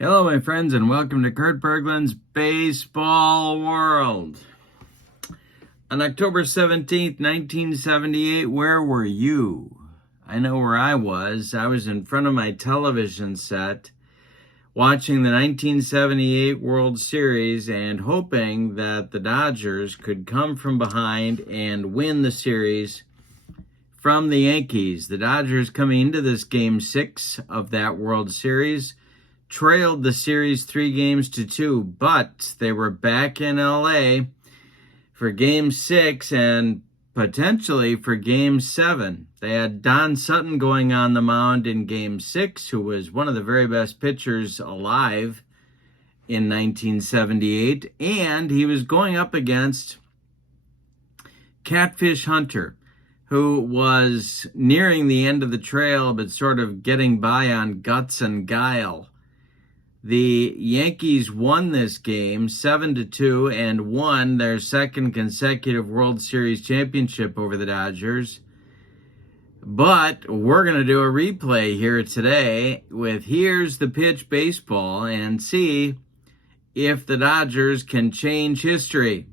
Hello, my friends, and welcome to Kurt Bergland's Baseball World. On October 17th, 1978, where were you? I know where I was. I was in front of my television set watching the 1978 World Series and hoping that the Dodgers could come from behind and win the series from the Yankees. The Dodgers, coming into this Game 6 of that World Series, trailed the series 3-2, but they were back in LA for Game 6 and potentially for Game 7. They had Don Sutton going on the mound in Game 6, who was one of the very best pitchers alive in 1978, and he was going up against Catfish Hunter, who was nearing the end of the trail but sort of getting by on guts and guile. The Yankees won this game 7-2 and won their second consecutive World Series championship over the Dodgers. But we're going to do a replay here today with Here's the Pitch Baseball and see if the Dodgers can change history.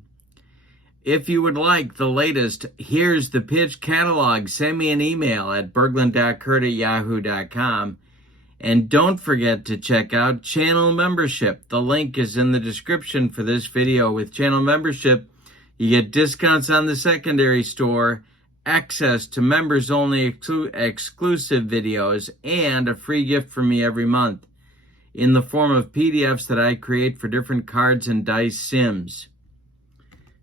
If you would like the latest Here's the Pitch catalog, send me an email at Bergland.kurt@yahoo.com. And don't forget to check out channel membership. The link is in the description for this video. With channel membership, you get discounts on the secondary store, access to members-only exclusive videos, and a free gift from me every month in the form of PDFs that I create for different cards and dice sims.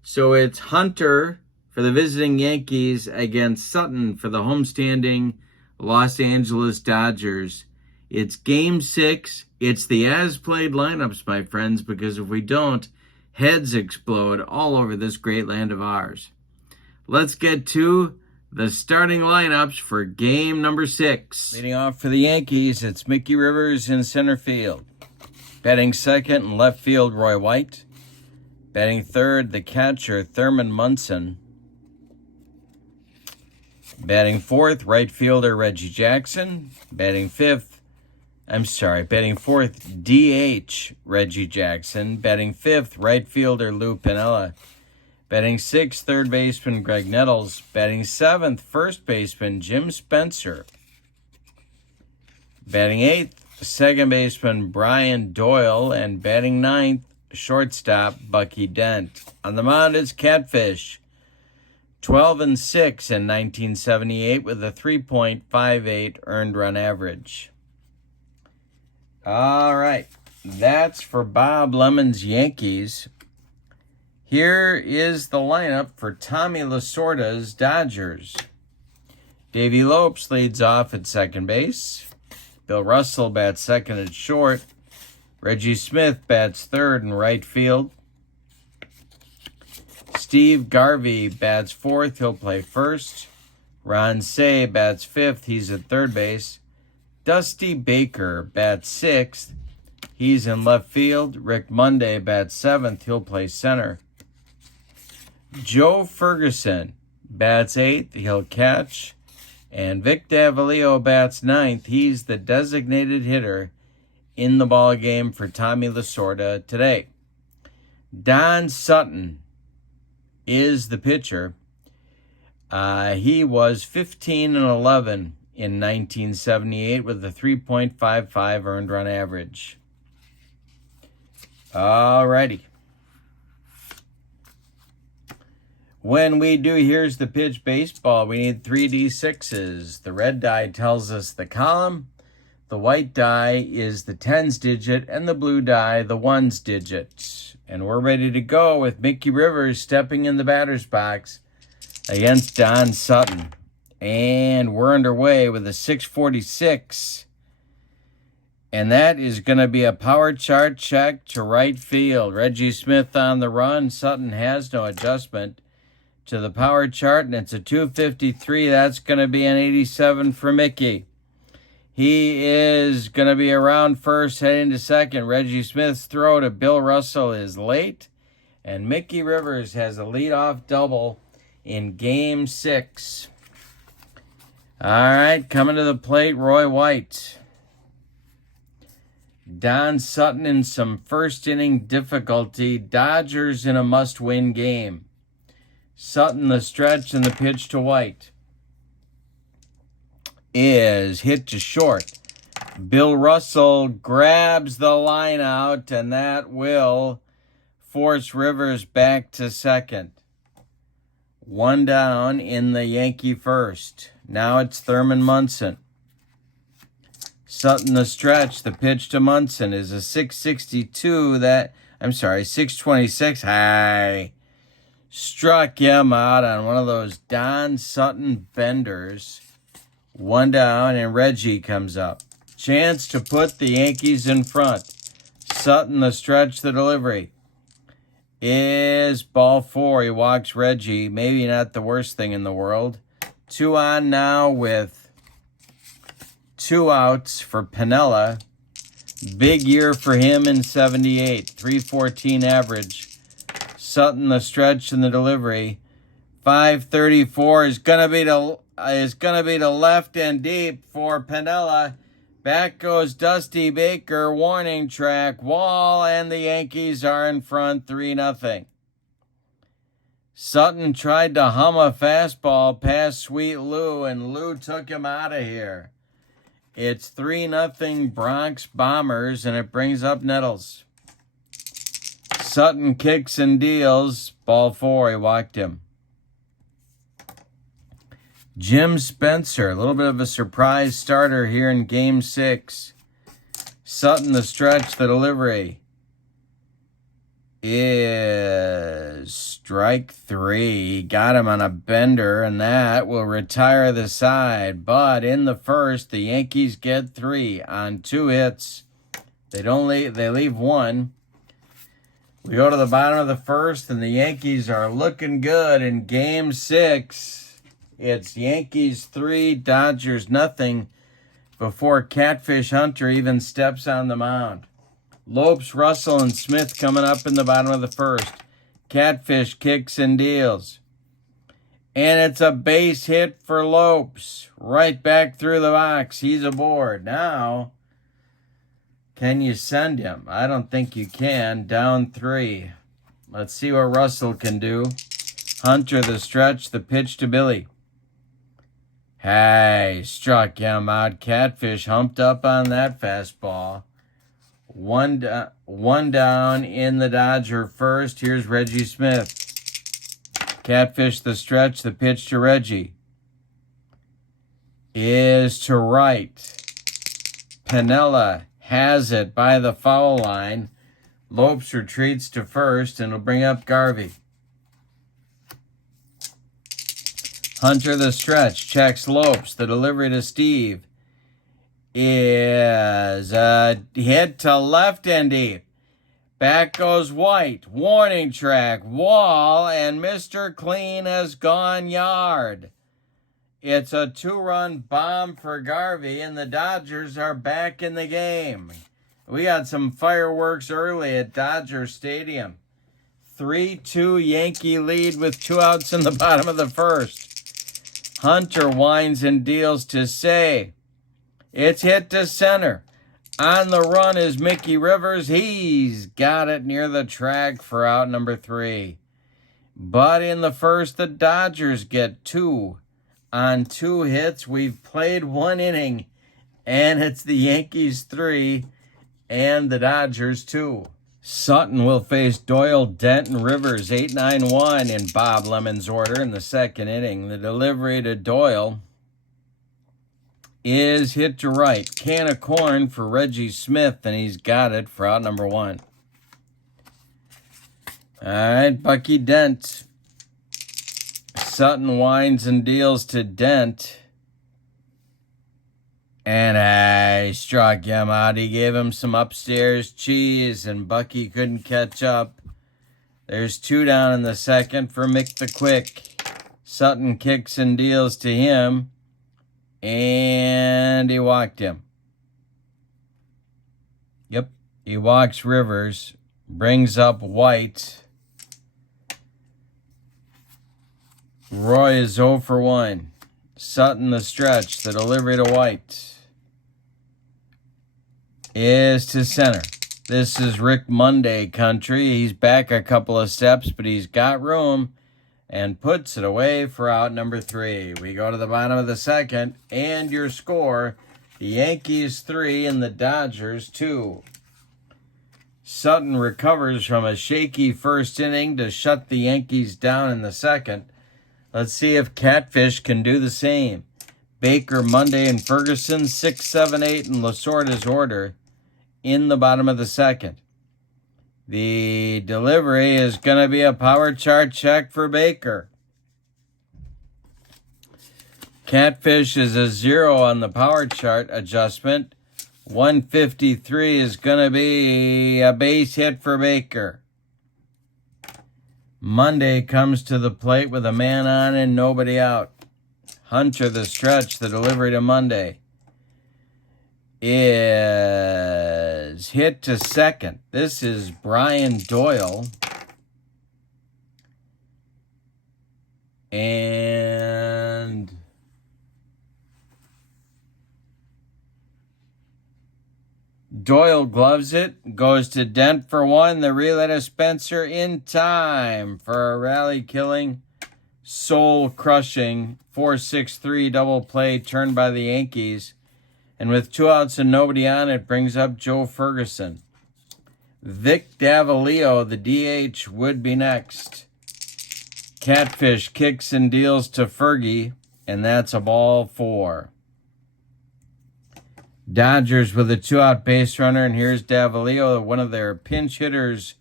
So it's Hunter for the visiting Yankees against Sutton for the homestanding Los Angeles Dodgers. It's Game 6. It's the as-played lineups, my friends, because if we don't, heads explode all over this great land of ours. Let's get to the starting lineups for game number 6. Leading off for the Yankees, it's Mickey Rivers in center field. Batting second in left field, Roy White. Batting third, the catcher, Thurman Munson. Batting fourth, right fielder, Reggie Jackson. Batting fourth, DH, Reggie Jackson. Batting fifth, right fielder, Lou Piniella. Batting sixth, third baseman, Greg Nettles. Batting seventh, first baseman, Jim Spencer. Batting eighth, second baseman, Brian Doyle. And batting ninth, shortstop, Bucky Dent. On the mound is Catfish, 12-6 in 1978 with a 3.58 earned run average. All right, that's for Bob Lemon's Yankees. Here is the lineup for Tommy Lasorda's Dodgers. Davey Lopes leads off at second base. Bill Russell bats second at short. Reggie Smith bats third in right field. Steve Garvey bats fourth. He'll play first. Ron Cey bats fifth. He's at third base. Dusty Baker bats sixth. He's in left field. Rick Monday bats seventh. He'll play center. Joe Ferguson bats eighth. He'll catch. And Vic Davalillo bats ninth. He's the designated hitter in the ball game for Tommy Lasorda today. Don Sutton is the pitcher. He was 15-11 in 1978 with a 3.55 earned run average. Alrighty. When we do Here's the Pitch Baseball, we need 3D6s. The red die tells us the column, the white die is the tens digit, and the blue die the ones digit. And we're ready to go with Mickey Rivers stepping in the batter's box against Don Sutton. And we're underway with a 646. And that is going to be a power chart check to right field. Reggie Smith on the run. Sutton has no adjustment to the power chart, and it's a 253. That's going to be an 87 for Mickey. He is going to be around first, heading to second. Reggie Smith's throw to Bill Russell is late, and Mickey Rivers has a leadoff double in Game 6. All right, coming to the plate, Roy White. Don Sutton in some first inning difficulty. Dodgers in a must-win game. Sutton, the stretch, and the pitch to White is hit to short. Bill Russell grabs the line out, and that will force Rivers back to second. One down in the Yankee first. Now it's Thurman Munson. Sutton, the stretch, the pitch to Munson is a 662. 626. High. Struck him out on one of those Don Sutton benders. One down, and Reggie comes up. Chance to put the Yankees in front. Sutton, the stretch, the delivery is ball 4. He walks Reggie. Maybe not the worst thing in the world. 2 on now with 2 outs for Piniella. Big year for him in 78. 314 average. Sutton, the stretch, and the delivery. 534 is gonna be to left and deep for Piniella. Back goes Dusty Baker, warning track, wall, and the Yankees are in front 3-0. Sutton tried to hum a fastball past Sweet Lou, and Lou took him out of here. It's 3-0 Bronx Bombers, and it brings up Nettles. Sutton kicks and deals. Ball 4, he walked him. Jim Spencer, a little bit of a surprise starter here in Game 6. Sutton, the stretch, the delivery is strike 3. He got him on a bender, and that will retire the side. But in the first, the Yankees get 3 on 2 hits. They leave 1. We go to the bottom of the first, and the Yankees are looking good in Game 6. It's Yankees 3, Dodgers 0 before Catfish Hunter even steps on the mound. Lopes, Russell, and Smith coming up in the bottom of the first. Catfish kicks and deals. And it's a base hit for Lopes. Right back through the box. He's aboard. Now, can you send him? I don't think you can. Down 3. Let's see what Russell can do. Hunter, the stretch, the pitch to Billy. Hey, struck him out. Catfish humped up on that fastball. One down in the Dodger first. Here's Reggie Smith. Catfish, the stretch, the pitch to Reggie is to right. Piniella has it by the foul line. Lopes retreats to first, and will bring up Garvey. Hunter, the stretch, checks Lopes. The delivery to Steve is a hit to left and deep. Back goes White. Warning track, wall, and Mr. Clean has gone yard. It's a 2-run bomb for Garvey, and the Dodgers are back in the game. We got some fireworks early at Dodger Stadium. 3-2 Yankee lead with 2 outs in the bottom of the first. Hunter winds and deals to Say. It's hit to center. On the run is Mickey Rivers. He's got it near the track for out number 3. But in the first, the Dodgers get 2 on 2 hits. We've played 1 inning, and it's the Yankees 3 and the Dodgers 2. Sutton will face Doyle, Dent, and Rivers 8-9-1 in Bob Lemon's order in the second inning. The delivery to Doyle is hit to right. Can of corn for Reggie Smith, and he's got it for out number 1. All right, Bucky Dent. Sutton winds and deals to Dent. And I struck him out. He gave him some upstairs cheese, and Bucky couldn't catch up. There's 2 down in the second for Mick the Quick. Sutton kicks and deals to him, and he walked him. Yep, he walks Rivers, brings up White. Roy is 0 for 1. Sutton, the stretch, the delivery to White is to center. This is Rick Monday country. He's back a couple of steps, but he's got room and puts it away for out number 3. We go to the bottom of the second, and your score, the Yankees 3 and the Dodgers 2. Sutton recovers from a shaky first inning to shut the Yankees down in the second. Let's see if Catfish can do the same. Baker, Monday, and Ferguson, 6, 7, 8, and Lasorda's order in the bottom of the second. The delivery is going to be a power chart check for Baker. Catfish is a 0 on the power chart adjustment. 153 is going to be a base hit for Baker. Monday comes to the plate with a man on and nobody out. Hunter, the stretch, the delivery to Monday, is hit to second. This is Brian Doyle. And Doyle gloves it, goes to Dent for 1. The relay to Spencer in time for a rally-killing, soul-crushing 4-6-3 double play turned by the Yankees. And with 2 outs and nobody on, it brings up Joe Ferguson. Vic Davalillo, the DH, would be next. Catfish kicks and deals to Fergie, and that's a ball 4. Dodgers with a 2-out base runner, and here's Davalillo, one of their pinch hitters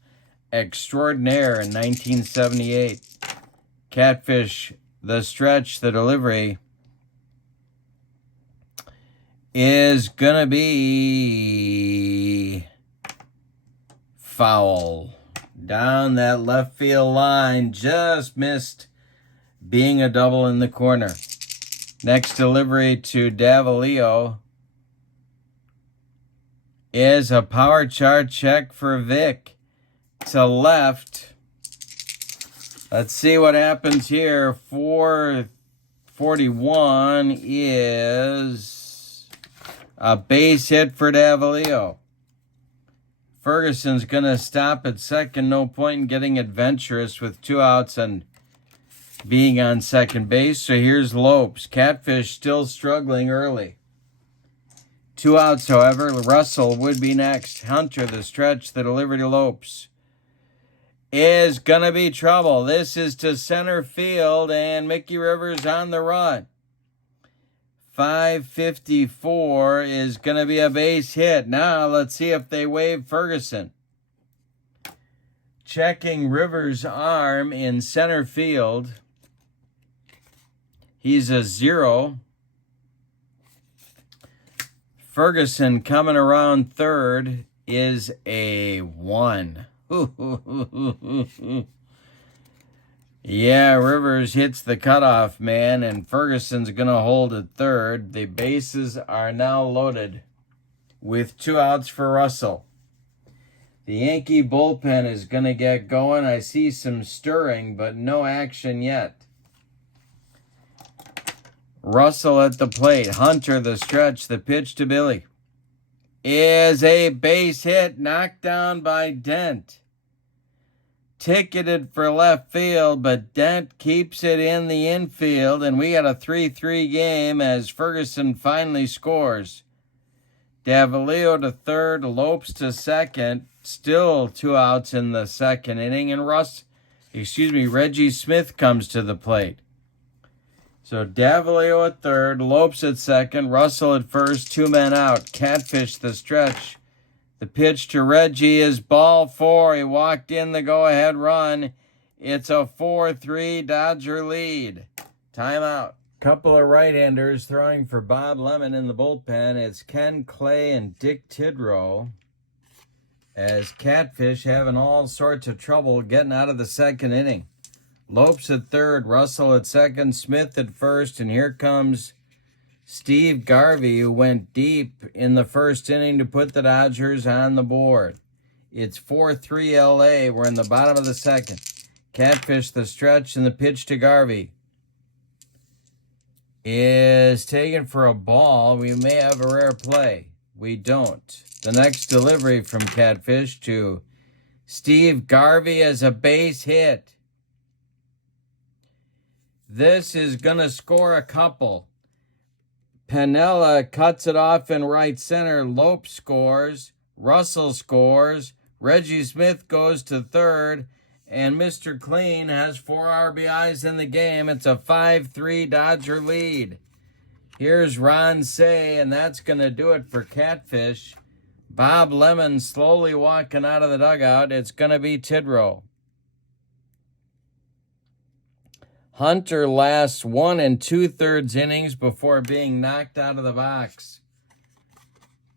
extraordinaire in 1978. Catfish, the stretch, the delivery is going to be foul. Down that left field line, just missed being a double in the corner. Next delivery to Davalillo is a power chart check for Vic to left. Let's see what happens here. 441 is a base hit for Davalillo. Ferguson's going to stop at second. No point in getting adventurous with 2 outs and being on second base. So here's Lopes. Catfish still struggling early. 2 outs, however. Russell would be next. Hunter, the stretch, the delivery to Lopes, is going to be trouble. This is to center field, and Mickey Rivers on the run. 554 is going to be a base hit. Now let's see if they wave Ferguson. Checking Rivers' arm in center field. He's a 0. Ferguson coming around third is a 1. Yeah, Rivers hits the cutoff man, and Ferguson's going to hold at third. The bases are now loaded with 2 outs for Russell. The Yankee bullpen is going to get going. I see some stirring, but no action yet. Russell at the plate. Hunter, the stretch, the pitch to Billy is a base hit, knocked down by Dent. Ticketed for left field, but Dent keeps it in the infield, and we got a 3-3 game as Ferguson finally scores. Davalillo to third, Lopes to second, still 2 outs in the second inning, and Reggie Smith comes to the plate. So Davalillo at third, Lopes at second, Russell at first, 2 men out. Catfish the stretch. The pitch to Reggie is ball 4. He walked in the go-ahead run. It's a 4-3 Dodger lead. Timeout. Couple of right-handers throwing for Bob Lemon in the bullpen. It's Ken Clay and Dick Tidrow, as Catfish having all sorts of trouble getting out of the second inning. Lopes at third, Russell at second, Smith at first, and here comes Steve Garvey, who went deep in the first inning to put the Dodgers on the board. It's 4-3 LA. We're in the bottom of the second. Catfish the stretch, and the pitch to Garvey is taken for a ball. We may have a rare play. We don't. The next delivery from Catfish to Steve Garvey as a base hit. This is going to score a couple. Piniella cuts it off in right center. Lope scores. Russell scores. Reggie Smith goes to third. And Mr. Clean has 4 RBIs in the game. It's a 5-3 Dodger lead. Here's Ron Say, and that's going to do it for Catfish. Bob Lemon slowly walking out of the dugout. It's going to be Tidrow. Hunter lasts 1 2/3 innings before being knocked out of the box.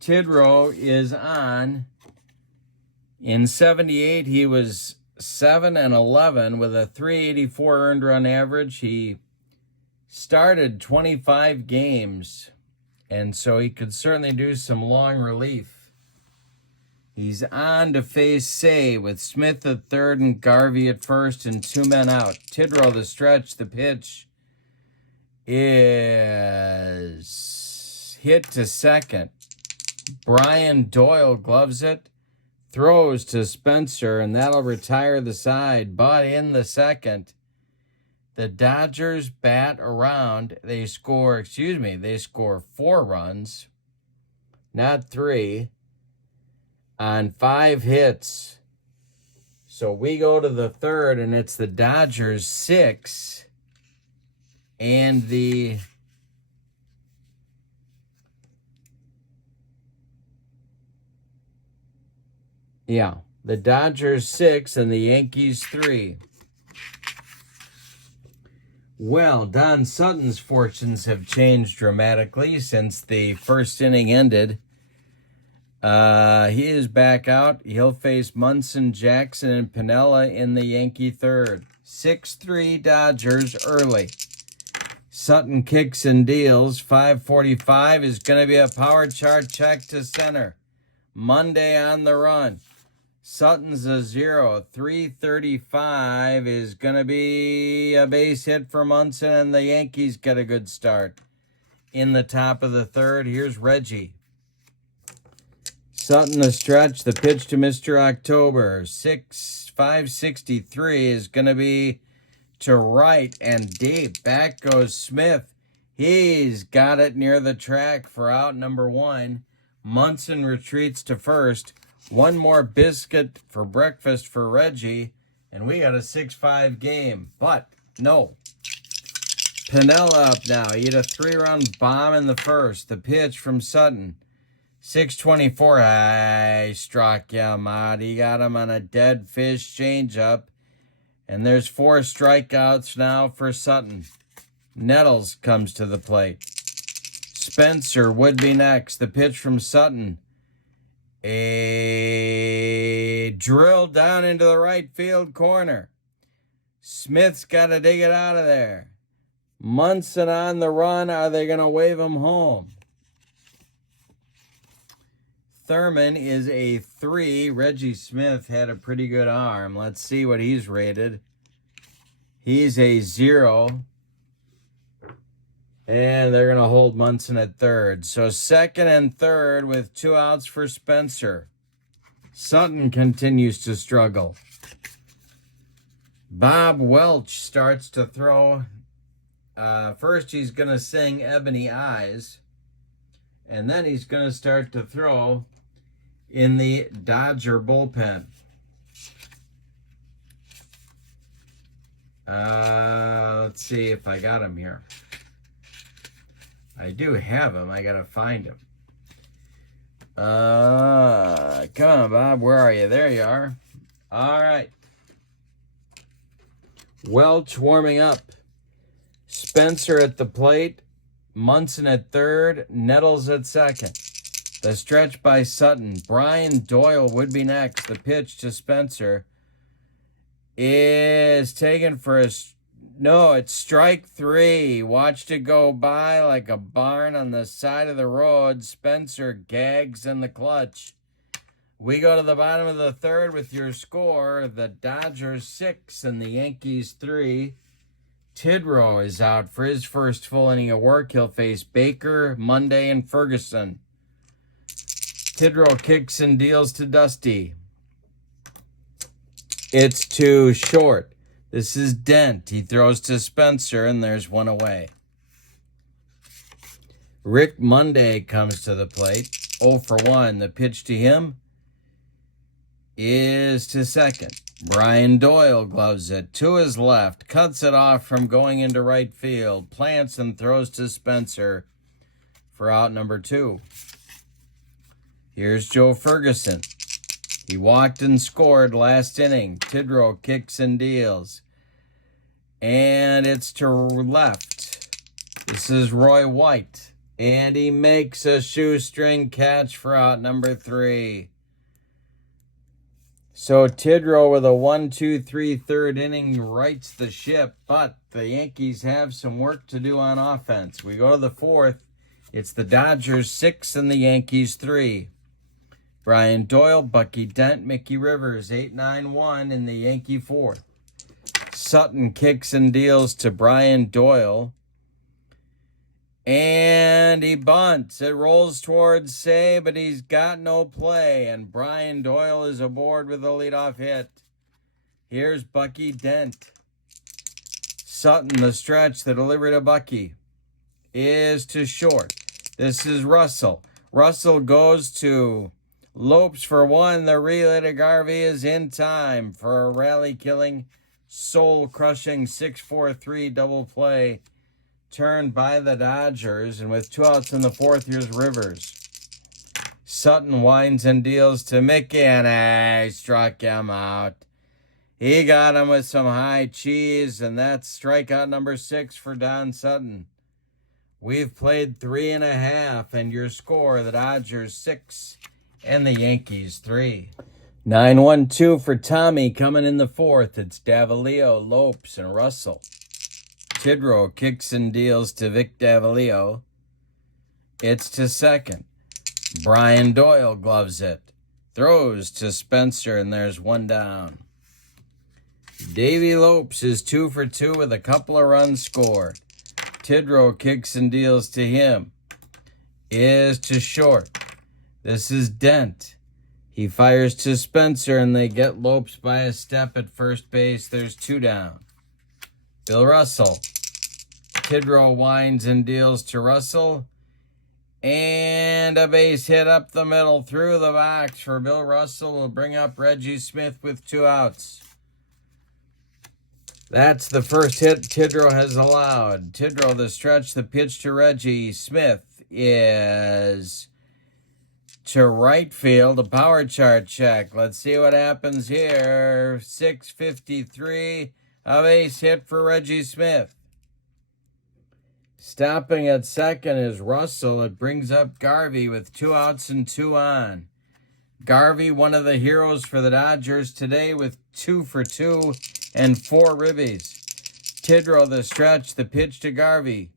Tidrow is on. In 78, he was 7-11 with a 384 earned run average. He started 25 games, and so he could certainly do some long relief. He's on to face Say with Smith at third and Garvey at first and 2 men out. Tidrow the stretch. The pitch is hit to second. Brian Doyle gloves it, throws to Spencer, and that'll retire the side. But in the second, the Dodgers bat around. They score 4 runs, not 3, on 5 hits. So we go to the third, and it's the Dodgers 6 and the Dodgers 6 and the Yankees 3. Well, Don Sutton's fortunes have changed dramatically since the first inning ended. He is back out. He'll face Munson, Jackson, and Piniella in the Yankee third. 6-3 Dodgers early. Sutton kicks and deals. 5:45 is going to be a power chart check to center. Monday on the run. Sutton's a 0. 3:35 is going to be a base hit for Munson, and the Yankees get a good start. In the top of the third, here's Reggie. Sutton the stretch. The pitch to Mr. October. 563 is going to be to right and deep. Back goes Smith. He's got it near the track for out number 1. Munson retreats to first. 1 more biscuit for breakfast for Reggie, and we got a 6-5 game. But no. Piniella up now. He hit a 3-run bomb in the first. The pitch from Sutton. 6:24. I struck him out. He got him on a dead fish changeup. And there's 4 strikeouts now for Sutton. Nettles comes to the plate. Spencer would be next. The pitch from Sutton. A drill down into the right field corner. Smith's got to dig it out of there. Munson on the run. Are they going to wave him home? Thurman is a 3. Reggie Smith had a pretty good arm. Let's see what he's rated. He's a 0. And they're going to hold Munson at third. So second and third with 2 outs for Spencer. Sutton continues to struggle. Bob Welch starts to throw. First he's going to sing Ebony Eyes. And then he's going to start to throw in the Dodger bullpen. Let's see if I got him here. I do have him. I got to find him. Come on, Bob. Where are you? There you are. All right. Welch warming up. Spencer at the plate. Munson at third. Nettles at second. The stretch by Sutton. Brian Doyle would be next. The pitch to Spencer is taken for a... No, it's strike 3. Watched it go by like a barn on the side of the road. Spencer gags in the clutch. We go to the bottom of the third with your score. The Dodgers 6 and the Yankees 3. Tidrow is out for his first full inning of work. He'll face Baker, Monday, and Ferguson. Tidrow kicks and deals to Dusty. It's too short. This is Dent. He throws to Spencer, and there's one away. Rick Monday comes to the plate. 0 for 1. The pitch to him is to second. Brian Doyle gloves it to his left, cuts it off from going into right field, plants and throws to Spencer for out number 2. Here's Joe Ferguson. He walked and scored last inning. Tidrow kicks and deals. And it's to left. This is Roy White. And he makes a shoestring catch for out number 3. So Tidrow with a 1-2-3 third inning rights the ship, but the Yankees have some work to do on offense. We go to the 4th. It's the Dodgers 6 and the Yankees 3. Brian Doyle, Bucky Dent, Mickey Rivers, 8-9-1 in the Yankee 4th. Sutton kicks and deals to Brian Doyle. And he bunts. It rolls towards Say, but he's got no play. And Brian Doyle is aboard with a leadoff hit. Here's Bucky Dent. Sutton, the stretch, the delivery to Bucky is to short. This is Russell. Russell goes to Lopes for 1. The relay to Garvey is in time for a rally-killing, soul-crushing 6-4-3 double play turned by the Dodgers. And with 2 outs in the 4th, here's Rivers. Sutton winds and deals to Mickey, and he struck him out. He got him with some high cheese, and that's strikeout number 6 for Don Sutton. We've played 3.5, and your score, the Dodgers 6 and the Yankees 3. 9-1-2 for Tommy coming in the 4th. It's Davalillo, Lopes, and Russell. Tidrow kicks and deals to Vic Davalillo. It's to second. Brian Doyle gloves it. Throws to Spencer, and there's one down. Davy Lopes is 2 for 2 with a couple of runs scored. Tidrow kicks and deals to him. Is to short. This is Dent. He fires to Spencer, and they get Lopes by a step at first base. There's 2 down. Bill Russell. Tidrow winds and deals to Russell. And a base hit up the middle through the box for Bill Russell will bring up Reggie Smith with 2 outs. That's the first hit Tidrow has allowed. Tidrow, the stretch, the pitch to Reggie Smith is to right field. A power chart check. Let's see what happens here. 6:53. A base hit for Reggie Smith. Stopping at second is Russell. It brings up Garvey with 2 outs and 2 on. Garvey, one of the heroes for the Dodgers today with 2 for 2 and 4 ribbies. Tidrow, the stretch, the pitch to Garvey.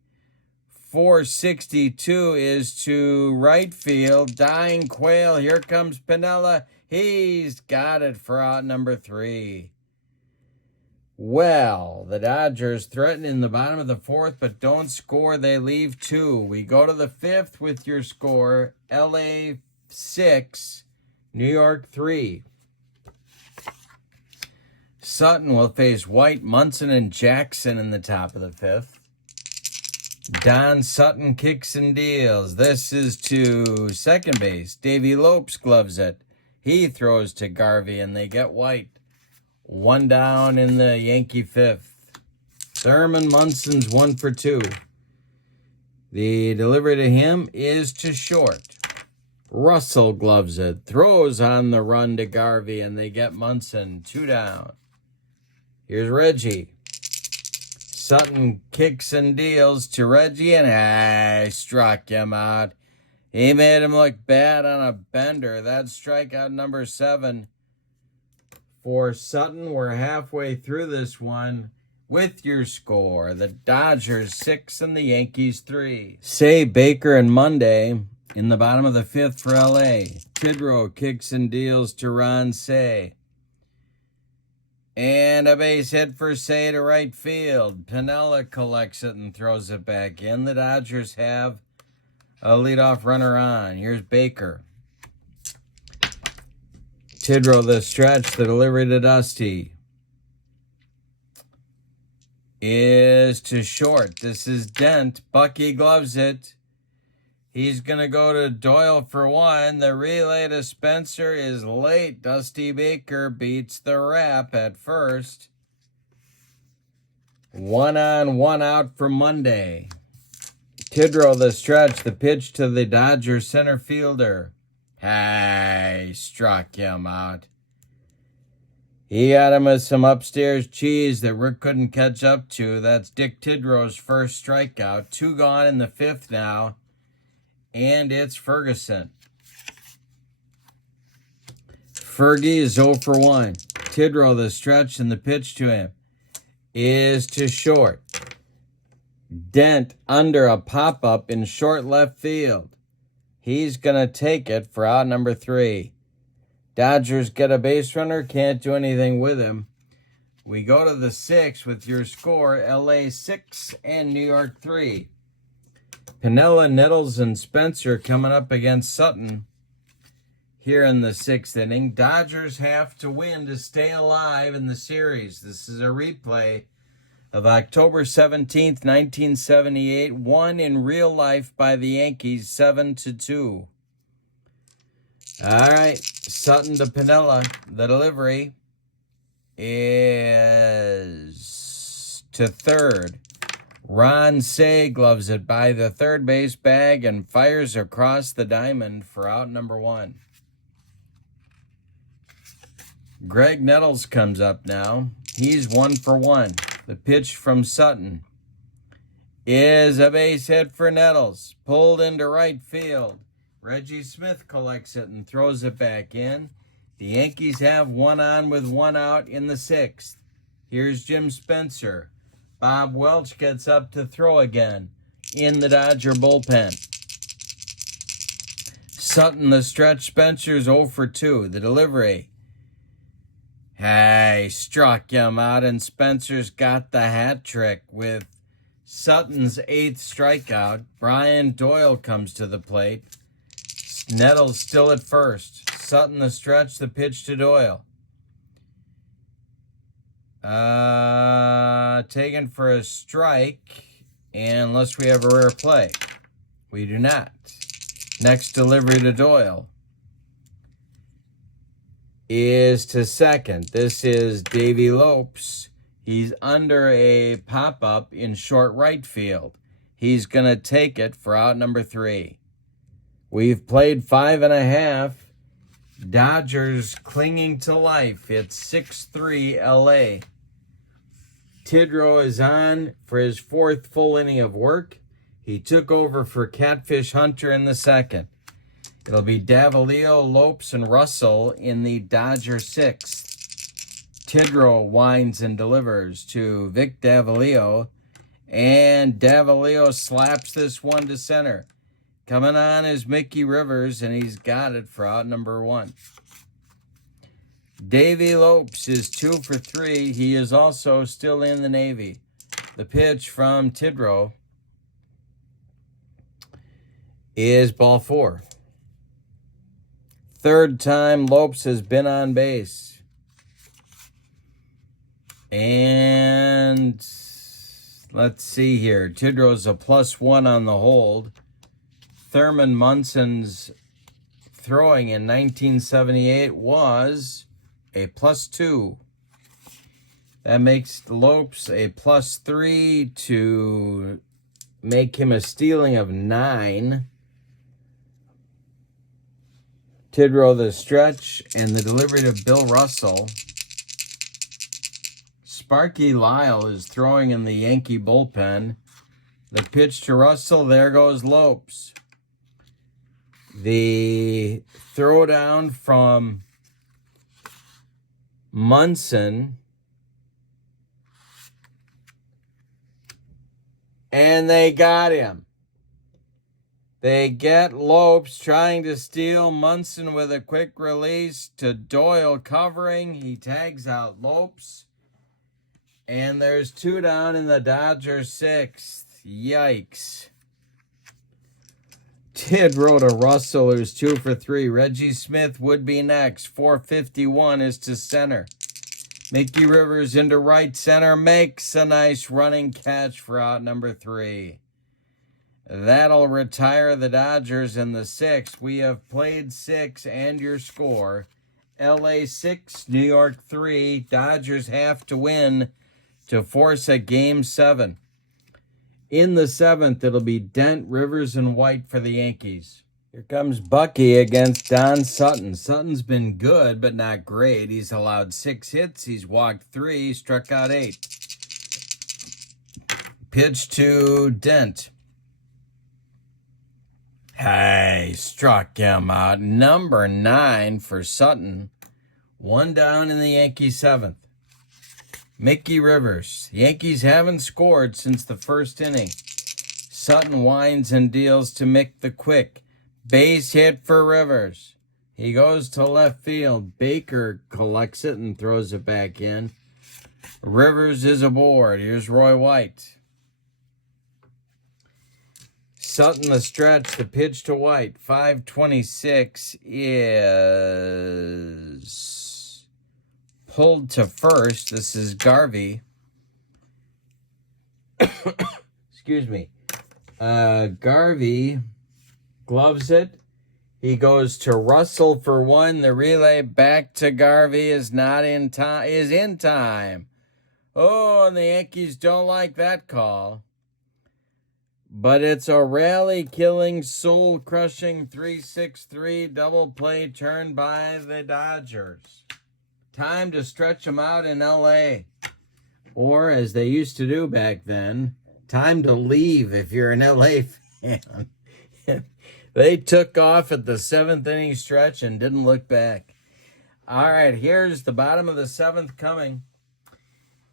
462 is to right field. Dying Quail. Here comes Piniella. He's got it for out number 3. Well, the Dodgers threaten in the bottom of the 4th, but don't score. They leave 2. We go to the 5th with your score. LA 6, New York 3. Sutton will face White, Munson, and Jackson in the top of the 5th. Don Sutton kicks and deals. This is to second base. Davy Lopes gloves it. He throws to Garvey, and they get White. 1 down in the Yankee 5th. Thurman Munson's 1 for 2. The delivery to him is to short. Russell gloves it. Throws on the run to Garvey, and they get Munson. 2 down. Here's Reggie. Sutton kicks and deals to Reggie, and struck him out. He made him look bad on a bender. That's strikeout number 7. For Sutton, we're halfway through this one with your score. The Dodgers 6 and the Yankees 3. Say, Baker, and Monday in the bottom of the 5th for LA. Tidrow kicks and deals to Ron Say. And a base hit for Say to right field. Piniella collects it and throws it back in. The Dodgers have a leadoff runner on. Here's Baker. Tidrow the stretch, the delivery to Dusty is to short. This is Dent. Bucky gloves it. He's going to go to Doyle for one. The relay to Spencer is late. Dusty Baker beats the wrap at first. 1 on, 1 out for Monday. Tidrow the stretch, the pitch to the Dodgers center fielder. Hey, struck him out. He got him with some upstairs cheese that Rick couldn't catch up to. That's Dick Tidrow's first strikeout. 2 gone in the 5th now. And it's Ferguson. Fergie is 0 for 1. Tidrow the stretch, and the pitch to him is to short. Dent under a pop-up in short left field. He's going to take it for out number 3. Dodgers get a base runner, can't do anything with him. We go to the 6th with your score, LA 6 and New York 3. Piniella, Nettles, and Spencer coming up against Sutton here in the 6th inning. Dodgers have to win to stay alive in the series. This is a replay of October 17th, 1978, won in real life by the Yankees 7-2. All right, Sutton to Piniella. The delivery is to third. Ron Say gloves it by the third base bag and fires across the diamond for out number 1. Greg Nettles comes up now. He's 1 for 1. The pitch from Sutton is a base hit for Nettles. Pulled into right field. Reggie Smith collects it and throws it back in. The Yankees have 1 on with 1 out in the 6th. Here's Jim Spencer. Bob Welch gets up to throw again in the Dodger bullpen. Sutton the stretch. Spencer's 0 for 2. The delivery. Hey, struck him out, and Spencer's got the hat trick with Sutton's 8th strikeout. Brian Doyle comes to the plate. Nettles still at first. Sutton the stretch, the pitch to Doyle. Taken for a strike, unless we have a rare play. We do not. Next delivery to Doyle is to second. This is Davey Lopes. He's under a pop-up in short right field. He's going to take it for out number 3. We've played 5.5. Dodgers clinging to life. It's 6-3 LA. Tidrow is on for his 4th full inning of work. He took over for Catfish Hunter in the 2nd. It'll be Davalillo, Lopes, and Russell in the Dodger 6th. Tidrow winds and delivers to Vic Davalillo, and Davalillo slaps this one to center. Coming on is Mickey Rivers, and he's got it for out number 1. Davey Lopes is 2 for 3. He is also still in the Navy. The pitch from Tidrow is ball 4. Third time Lopes has been on base. And let's see here. Tidrow's a +1 on the hold. Thurman Munson's throwing in 1978 was a +2. That makes Lopes a +3 to make him a stealing of 9. Tidrow the stretch and the delivery to Bill Russell. Sparky Lyle is throwing in the Yankee bullpen. The pitch to Russell, there goes Lopes. The throwdown from Munson. And they got him. They get Lopes trying to steal. Munson with a quick release to Doyle covering. He tags out Lopes. And there's 2 down in the Dodger 6th. Yikes. Tidrow to Russell, who's 2 for 3. Reggie Smith would be next. 451 is to center. Mickey Rivers into right center. Makes a nice running catch for out number 3. That'll retire the Dodgers in the 6th. We have played 6 and your score. LA 6, New York 3. Dodgers have to win to force a Game 7. In the 7th, it'll be Dent, Rivers, and White for the Yankees. Here comes Bucky against Don Sutton. Sutton's been good, but not great. He's allowed 6 hits. He's walked 3, struck out 8. Pitch to Dent. Hey, struck him out. Number 9 for Sutton. 1 down in the Yankee 7th. Mickey Rivers. Yankees haven't scored since the first inning. Sutton winds and deals to Mick the Quick. Base hit for Rivers. He goes to left field. Baker collects it and throws it back in. Rivers is aboard. Here's Roy White. Sutton the stretch, the pitch to White. 526 is pulled to first. This is Garvey. Excuse me. Garvey gloves it. He goes to Russell for 1. The relay back to Garvey is not in time. Is in time. Oh, and the Yankees don't like that call. But it's a rally-killing, soul-crushing 3-6-3 double play turn by the Dodgers. Time to stretch them out in L.A. Or, as they used to do back then, time to leave if you're an L.A. fan. They took off at the 7th inning stretch and didn't look back. All right, here's the bottom of the 7th coming.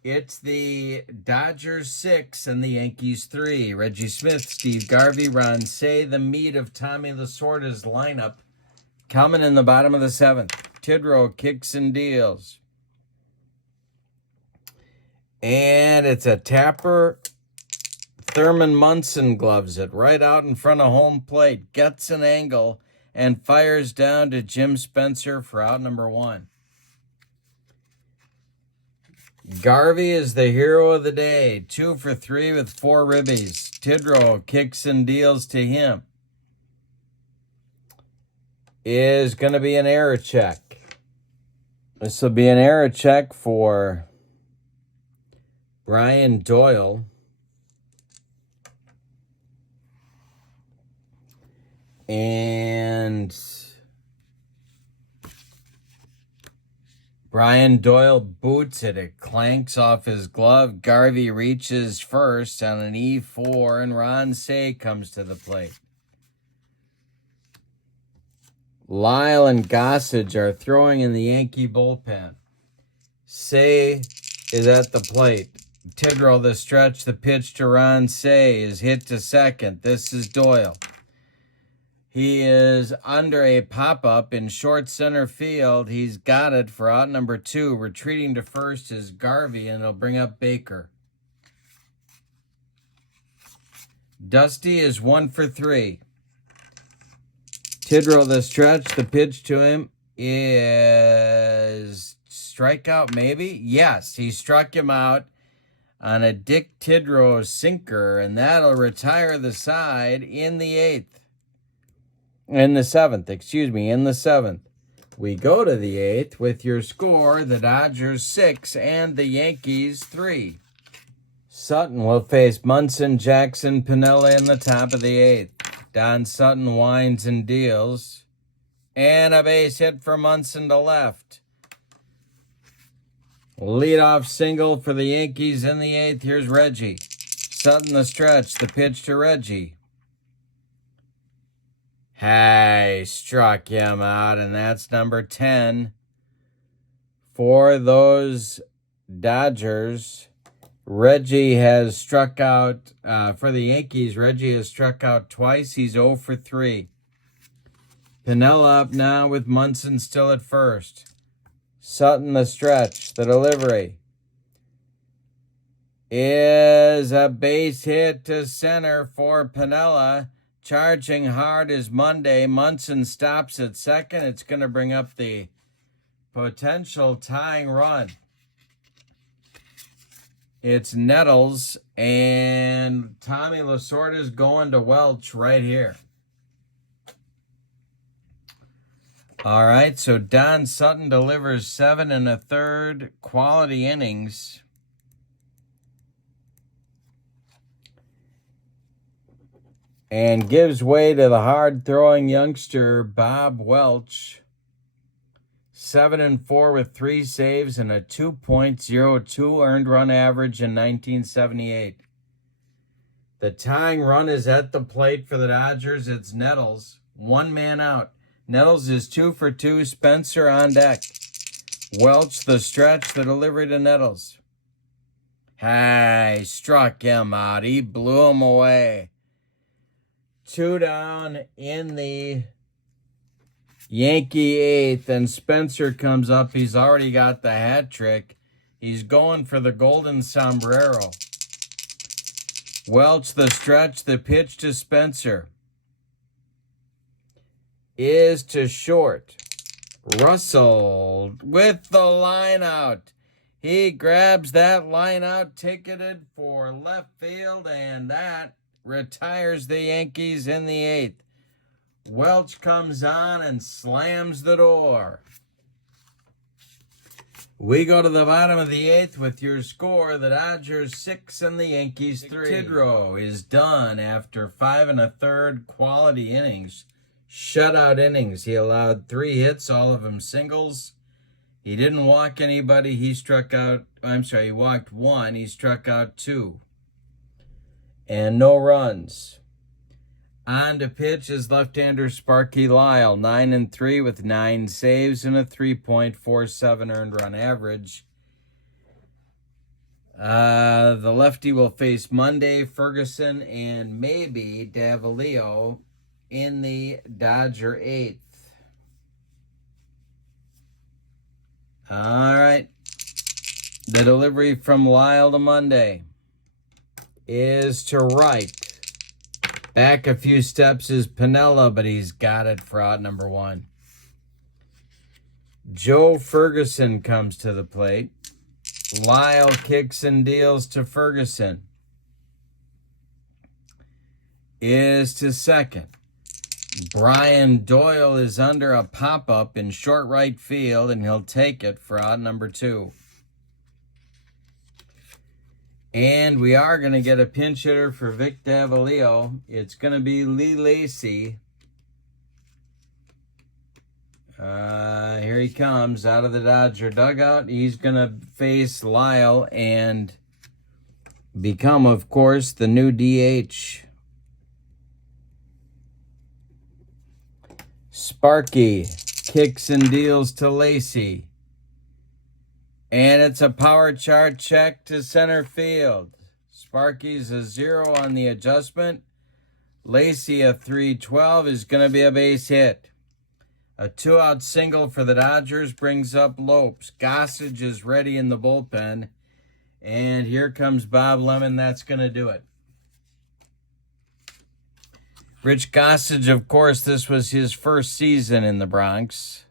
It's the Dodgers 6 and the Yankees 3. Reggie Smith, Steve Garvey, Ron Say, the meat of Tommy Lasorda's lineup. Coming in the bottom of the 7th. Tidrow kicks and deals. And it's a tapper. Thurman Munson gloves it right out in front of home plate. Gets an angle and fires down to Jim Spencer for out number 1. Garvey is the hero of the day. 2 for 3 with 4 ribbies. Tidrow kicks and deals to him. Is going to be an error check. This will be an error check for Brian Doyle. And Brian Doyle boots it. It clanks off his glove. Garvey reaches first on an E4, and Ron Say comes to the plate. Lyle and Gossage are throwing in the Yankee bullpen. Say is at the plate. Tidrow the stretch, the pitch to Ron Say is hit to second. This is Doyle. He is under a pop-up in short center field. He's got it for out number 2. Retreating to first is Garvey, and it'll bring up Baker. Dusty is 1 for 3. Tidrow the stretch. The pitch to him is strikeout maybe? Yes, he struck him out on a Dick Tidrow sinker, and that'll retire the side in the 8th. In the 7th, in the 7th. We go to the 8th with your score, the Dodgers 6 and the Yankees 3. Sutton will face Munson, Jackson, Piniella in the top of the 8th. Don Sutton winds and deals. And a base hit for Munson to left. Leadoff single for the Yankees in the 8th. Here's Reggie. Sutton the stretch, the pitch to Reggie. Hey, struck him out, and that's number 10 for those Dodgers. Reggie has struck out, for the Yankees, Reggie has struck out twice. He's 0 for 3. Piniella up now with Munson still at first. Sutton the stretch, the delivery is a base hit to center for Piniella. charging hard is Monday. Munson stops at second. It's going to bring up the potential tying run. It's Nettles, and Tommy Lasorda is going to Welch right here. All right, so Don Sutton delivers 7 1/3 quality innings. And gives way to the hard-throwing youngster, Bob Welch. 7-4 with 3 saves and a 2.02 earned run average in 1978. The tying run is at the plate for the Dodgers. It's Nettles. 1 man out. Nettles is 2 for 2. Spencer on deck. Welch the stretch, the delivery to Nettles. Hey, struck him out. He blew him away. 2 down in the Yankee 8th, and Spencer comes up. He's already got the hat trick. He's going for the golden sombrero. Welch the stretch, the pitch to Spencer is to short. Russell with the line out. He grabs that line out, ticketed for left field, and that retires the Yankees in the 8th. Welch comes on and slams the door. We go to the bottom of the 8th with your score. The Dodgers 6 and the Yankees 3. Tidrow is done after 5 1/3 quality innings. Shutout innings. He allowed 3 hits, all of them singles. He didn't walk anybody. He walked 1. He struck out 2. And no runs. On to pitch is left-hander Sparky Lyle, 9 3 with 9 saves and a 3.47 earned run average. The lefty will face Monday, Ferguson, and maybe Davalillo in the Dodger 8th. All right. The delivery from Lyle to Monday is to right. Back a few steps is Piniella, but he's got it for out number 1. Joe Ferguson comes to the plate. Lyle kicks and deals to Ferguson. Is to second. Brian Doyle is under a pop-up in short right field, and he'll take it for out number 2. And we are going to get a pinch hitter for Vic Davalillo. It's going to be Lee Lacy. Here he comes out of the Dodger dugout. He's going to face Lyle and become, of course, the new DH. Sparky kicks and deals to Lacy. And it's a power chart check to center field. Sparky's a 0 on the adjustment. Lacy, a 3-12, is going to be a base hit. A 2-out single for the Dodgers brings up Lopes. Gossage is ready in the bullpen. And here comes Bob Lemon. That's going to do it. Rich Gossage, of course, this was his first season in the Bronx.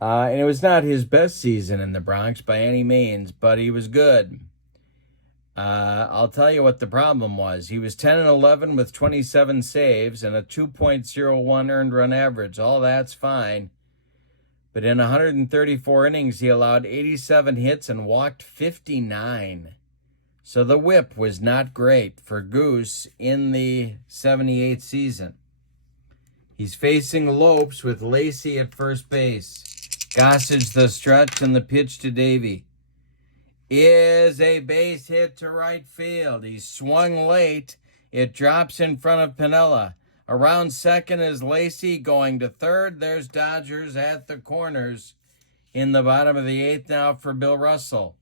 And it was not his best season in the Bronx by any means, but he was good. I'll tell you what the problem was. He was 10 11 with 27 saves and a 2.01 earned run average. All that's fine. But in 134 innings, he allowed 87 hits and walked 59. So the whip was not great for Goose in the 78 season. He's facing Lopes with Lacy at first base. Gossage the stretch, and the pitch to Davey is a base hit to right field. He swung late. It drops in front of Piniella. Around second is Lacy going to third. There's Dodgers at the corners in the bottom of the 8th now for Bill Russell.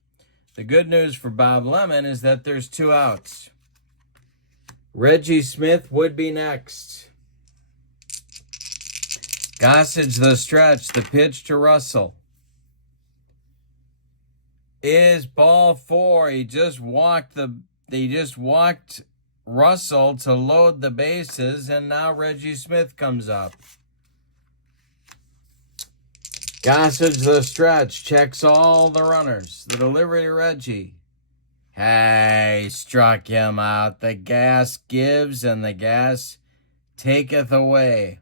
The good news for Bob Lemon is that there's 2 outs. Reggie Smith would be next. Gossage the stretch, the pitch to Russell is ball 4. He just walked Russell to load the bases, and now Reggie Smith comes up. Gossage the stretch, checks all the runners. The delivery to Reggie. Hey, struck him out. The gas gives and the gas taketh away.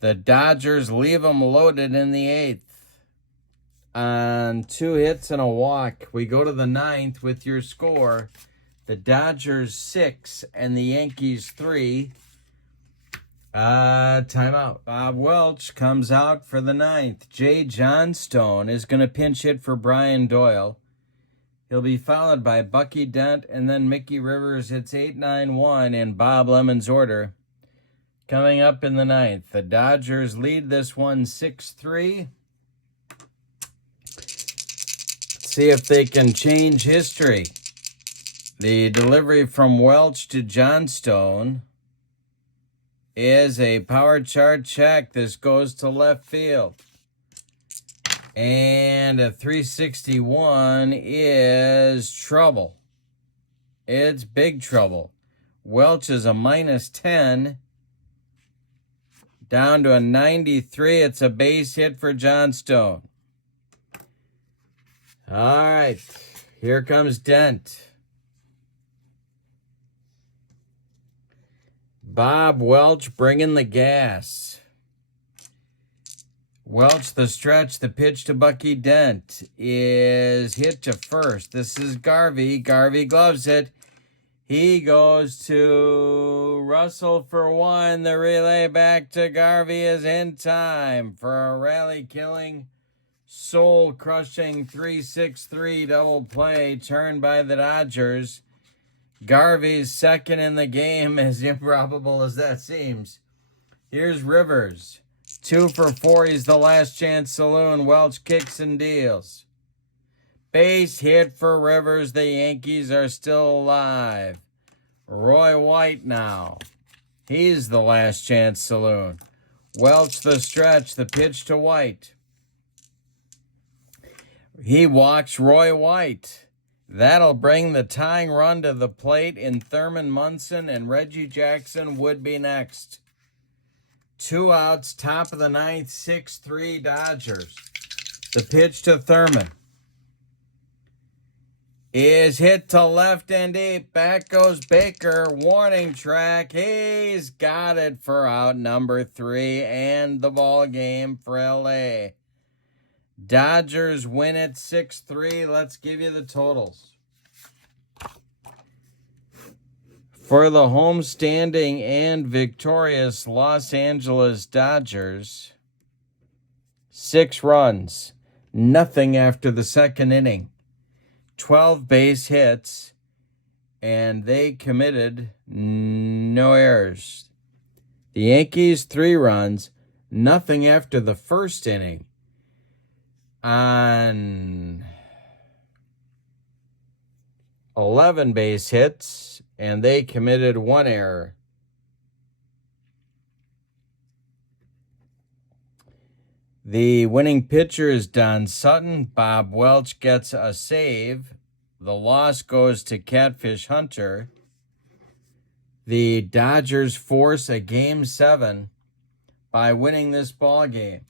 The Dodgers leave him loaded in the 8th. On 2 hits and a walk, we go to the 9th with your score. The Dodgers 6 and the Yankees 3. Timeout. Bob Welch comes out for the 9th. Jay Johnstone is going to pinch hit for Brian Doyle. He'll be followed by Bucky Dent, and then Mickey Rivers hits 8-9-1 in Bob Lemon's order. Coming up in the 9th, the Dodgers lead this one 6-3. See if they can change history. The delivery from Welch to Johnstone is a power chart check. This goes to left field. And a 361 is trouble. It's big trouble. Welch is a -10. Down to a 93. It's a base hit for Johnstone. All right. Here comes Dent. Bob Welch bringing the gas. Welch the stretch. The pitch to Bucky Dent is hit to first. This is Garvey. Garvey gloves it. He goes to Russell for 1. The relay back to Garvey is in time for a rally-killing, soul-crushing 3-6-3 double play turned by the Dodgers. Garvey's second in the game, as improbable as that seems. Here's Rivers. 2 for 4. He's the last chance saloon. Welch kicks and deals. Base hit for Rivers. The Yankees are still alive. Roy White now. He's the last chance saloon. Welch the stretch. The pitch to White. He walks Roy White. That'll bring the tying run to the plate in Thurman Munson, and Reggie Jackson would be next. 2 outs, top of the 9th, 6-3 Dodgers. The pitch to Thurman is hit to left and deep. Back goes Baker. Warning track. He's got it for out number 3 and the ball game for LA. Dodgers win it 6-3. Let's give you the totals. For the homestanding and victorious Los Angeles Dodgers, 6 runs, nothing after the second inning, 12 base hits, and they committed no errors. The Yankees, 3 runs, nothing after the first inning, on 11 base hits, and they committed 1 error. The winning pitcher is Don Sutton. Bob Welch gets a save. The loss goes to Catfish Hunter. The Dodgers force a Game 7 by winning this ball game.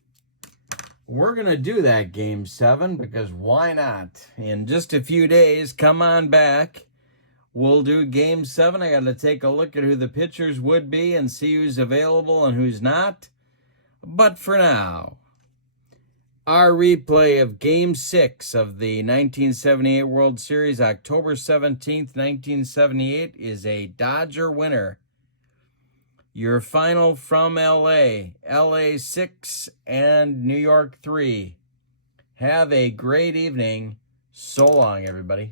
We're going to do that Game 7 because why not? In just a few days, come on back. We'll do Game 7. I got to take a look at who the pitchers would be and see who's available and who's not. But for now, our replay of Game 6 of the 1978 World Series, October 17th, 1978, is a Dodger winner. Your final from LA, LA 6 and New York 3. Have a great evening. So long, everybody.